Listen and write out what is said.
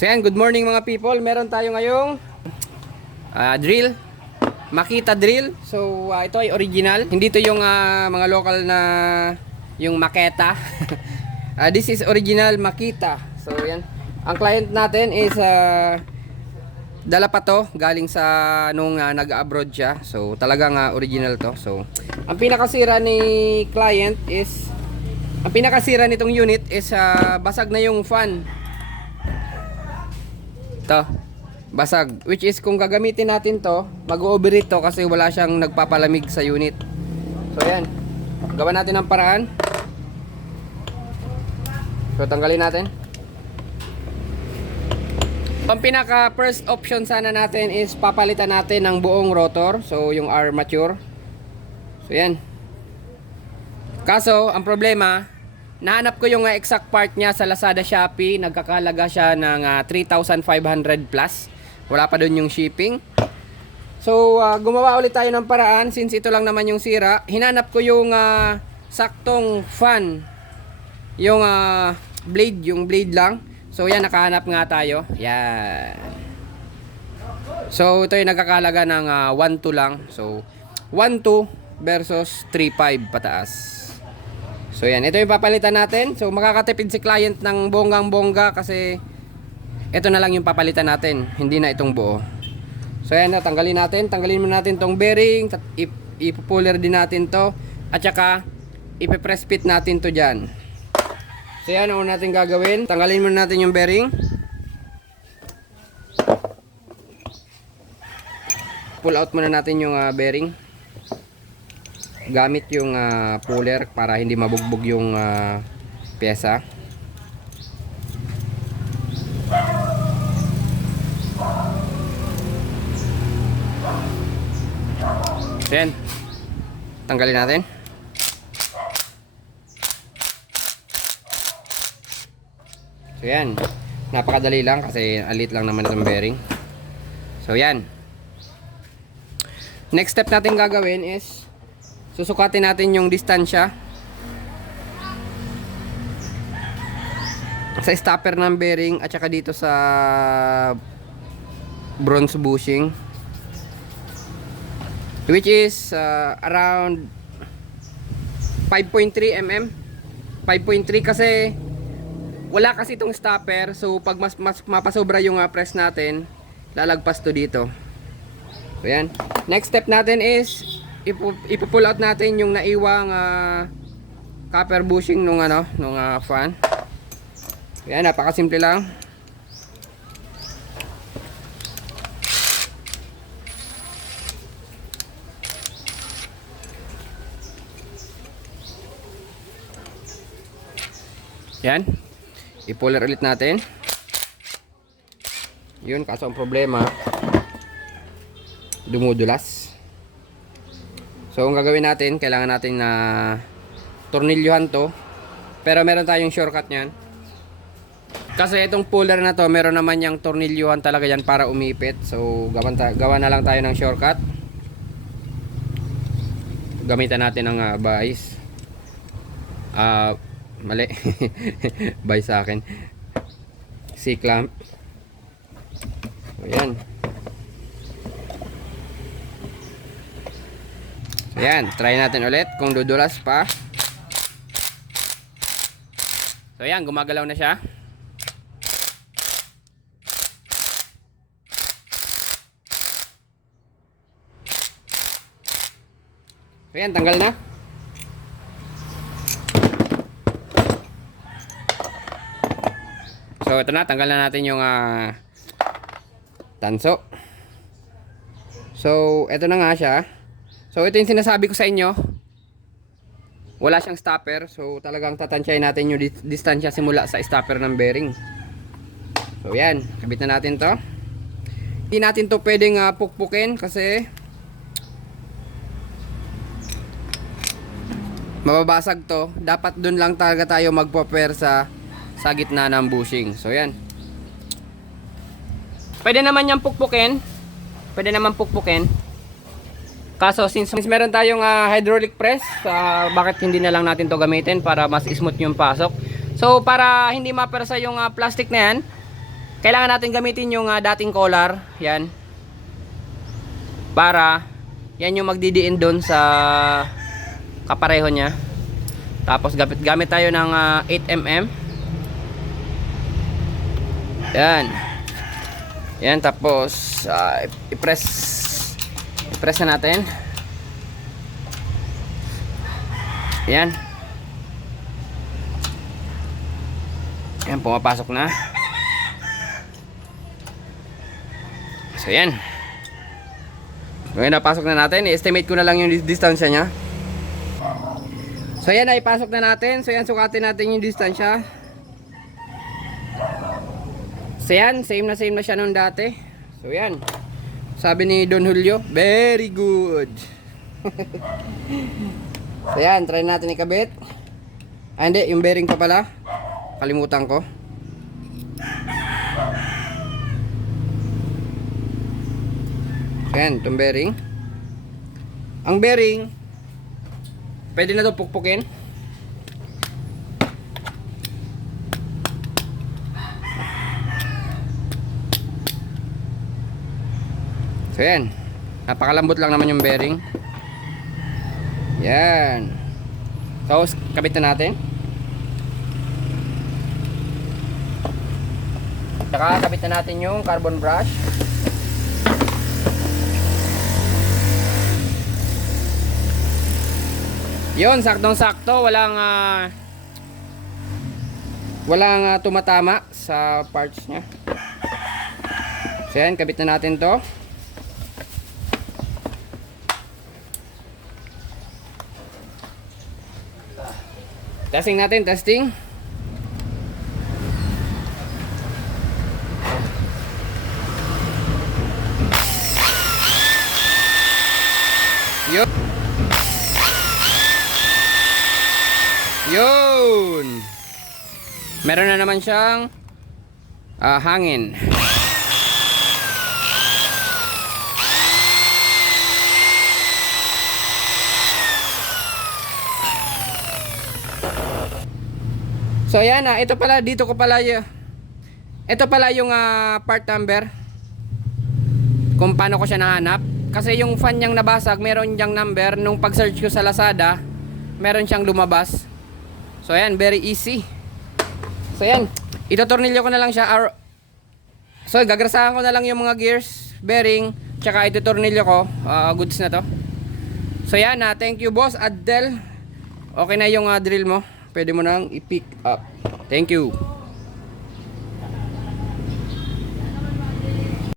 So yan, good morning mga people. Meron tayo ngayong drill, Makita drill. So ito ay original. Hindi to yung mga local na yung Maketa. This is original Makita. So yan. Ang client natin is dala pa to galing sa nung nag-abroad siya. So talagang original to. So ang pinakasira ni client is ang pinakasira nitong unit is basag na yung fan. To, basag, which is kung gagamitin natin to, mag-overheat to kasi wala siyang nagpapalamig sa unit. So yan, gawa natin ang paraan. So tanggalin natin. Ang pinaka first option sana natin is papalitan natin ng buong rotor, so yung armature. So yan. Kaso ang problema, nahanap ko yung exact part niya sa Lazada, Shopee. Nagkakalaga siya ng 3,500 plus. Wala pa doon yung shipping. So gumawa ulit tayo ng paraan since ito lang naman yung sira. Hinanap ko yung saktong fan. Yung blade lang. So yan, nakahanap nga tayo. Yan. So ito yung nagkakalaga ng 1.2 lang. So 1.2 versus 3.5 pataas. So yan, ito yung papalitan natin. So makakatipid si client ng bonggang-bongga kasi ito na lang yung papalitan natin, hindi na itong buo. So yan, tanggalin natin. Tanggalin muna natin tong bearing, ipupuller din natin to, at saka ipe-press fit natin to dyan. So yan, ang una natin gagawin, tanggalin muna natin yung bearing. Pull out muna natin yung bearing gamit yung puller para hindi mabugbog yung pyesa. Then tanggalin natin. So yan, napakadali lang kasi alit lang naman itong bearing. So yan, next step natin gagawin is susukatin natin yung distansya sa stopper ng bearing at saka dito sa bronze bushing, which is around 5.3 mm. 5.3 kasi wala kasi itong stopper, so pag mas mapasobra yung press natin, lalagpas to dito. So yan, next step natin is ipo-pull out natin yung naiwang copper bushing nung fan. Yan, napakasimple lang. Yan, i-puller ulit natin. Yun, kaso ang problema, dumudulas. So ang gagawin natin, kailangan natin na tornilyuhan to. Pero meron tayong shortcut niyan. Kasi itong puller na to, meron naman yung tornilyuhan talaga yan para umipit. So gawa na lang tayo ng shortcut. Gamitan natin ng vise. Mali. Vise sa akin. C-clamp. So yan. Ayan, try natin ulit kung dudulas pa. So ayan, gumagalaw na siya. So ayan, tanggal na. So ito na, tanggal na natin yung tanso. So ito na nga siya. So ito yung sinasabi ko sa inyo, wala siyang stopper, so talagang tatansyahin natin yung distansya simula sa stopper ng bearing. So yan, kabit na natin to. Hindi natin to pwedeng pukpukin kasi mababasag to. Dapat dun lang talaga tayo magpopwersa sa gitna ng bushing. So yan, pwede naman yung pukpukin, pwede naman pukpukin. Kaso since meron tayong hydraulic press, bakit hindi na lang natin to gamitin para mas smooth yung pasok. So para hindi mapersa yung plastic na yan, kailangan natin gamitin yung dating collar. Yan. Para yan yung magdidiin doon sa kapareho niya. Tapos gamit tayo ng 8mm. Yan. Yan, tapos i-press na natin. Yan. Yan, pumapasok na. So yan. Ngayon napasok na natin. I-estimate ko na lang yung distansya niya. So yan, naipasok na natin. So yan, sukatin natin yung distansya. So yan, same na siya nung dati. So yan. Sabi ni Don Julio, very good. So yan, try natin ikabit. Ah, hindi, yung bearing pa pala. Kalimutan ko. So yan, itong bearing. Ang bearing, pwede na ito pukpukin. So yan, napakalambot lang naman yung bearing. Yan. Tapos kabit na natin. Saka kabit na natin yung carbon brush. Yun, saktong sakto, walang tumatama sa parts nya. So yan, kabit na natin to. Testing natin, testing. Yun. Yun. Meron na naman siyang hangin. So ayan na, ito pala, ito pala yung part number kung paano ko siya nahanap. Kasi yung fan niyang nabasag, meron diyang number. Nung pag-search ko sa Lazada, meron siyang lumabas. So ayan, very easy. So ayan, itotornilyo ko na lang siya. So gagrasahan ko na lang yung mga gears, bearing, tsaka itotornilyo ko. Goods na to. So ayan, thank you boss Adel. Okay na yung drill mo. Pwede mo nang i-pick up. Thank you.